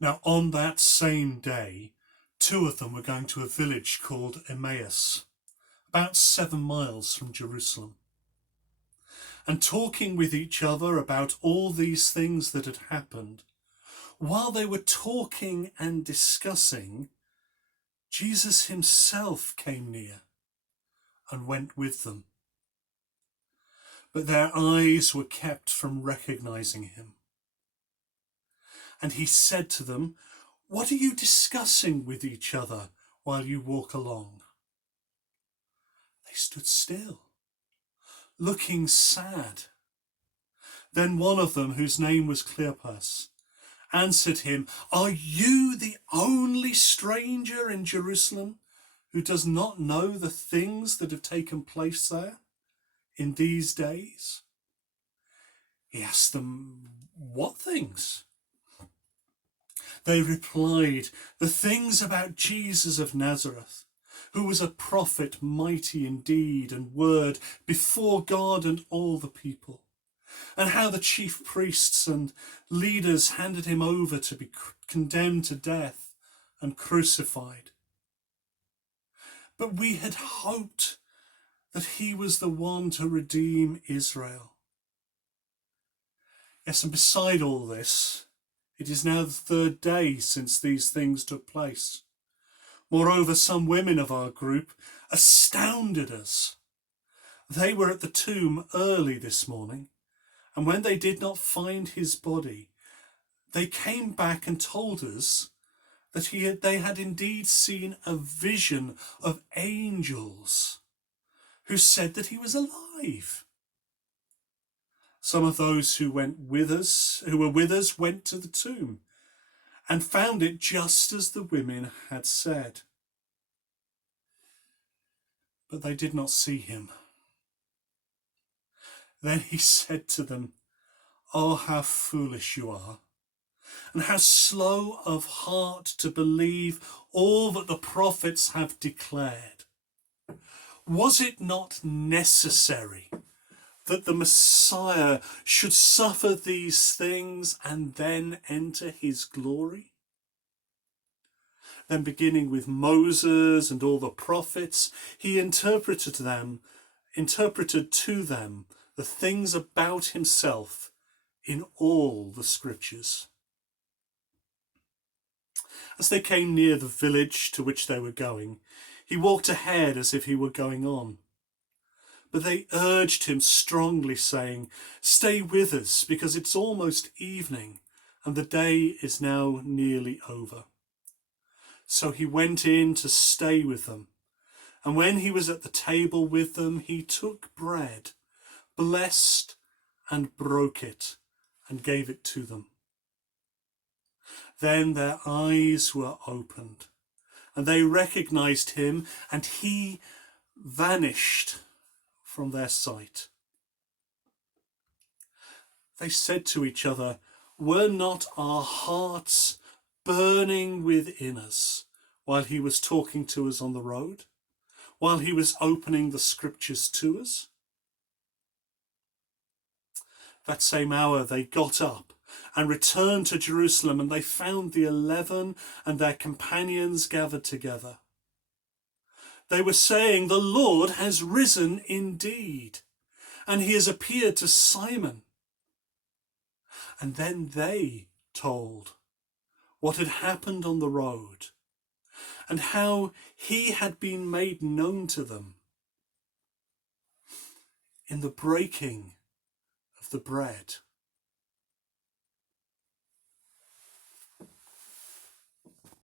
Now, on that same day, two of them were going to a village called Emmaus, about 7 miles from Jerusalem, and talking with each other about all these things that had happened. While they were talking and discussing, Jesus himself came near and went with them. But their eyes were kept from recognizing him. And he said to them, "What are you discussing with each other while you walk along?" They stood still, looking sad. Then one of them, whose name was Cleopas, answered him, "Are you the only stranger in Jerusalem who does not know the things that have taken place there in these days?" He asked them, "What things?" They replied, "The things about Jesus of Nazareth, who was a prophet, mighty in deed and word before God and all the people, and how the chief priests and leaders handed him over to be condemned to death and crucified. But we had hoped that he was the one to redeem Israel." Yes, and beside all this, it is now the third day since these things took place. Moreover, some women of our group astounded us. They were at the tomb early this morning, and when they did not find his body, they came back and told us that they had indeed seen a vision of angels who said that he was alive. Some of those who were with us, went to the tomb and found it just as the women had said. But they did not see him. Then he said to them, "Oh, how foolish you are, and how slow of heart to believe all that the prophets have declared. Was it not necessary that the Messiah should suffer these things and then enter his glory?" Then, beginning with Moses and all the prophets, he interpreted to them the things about himself in all the scriptures. As they came near the village to which they were going, he walked ahead as if he were going on. But they urged him strongly, saying, "Stay with us, because it's almost evening, and the day is now nearly over." So he went in to stay with them. And when he was at the table with them, he took bread, blessed and broke it, and gave it to them. Then their eyes were opened, and they recognized him, and he vanished from their sight. They said to each other, "Were not our hearts burning within us while he was talking to us on the road, while he was opening the scriptures to us?" That same hour they got up and returned to Jerusalem, and they found the 11 and their companions gathered together. They were saying, "The Lord has risen indeed, and he has appeared to Simon." And then they told what had happened on the road and how he had been made known to them in the breaking of the bread.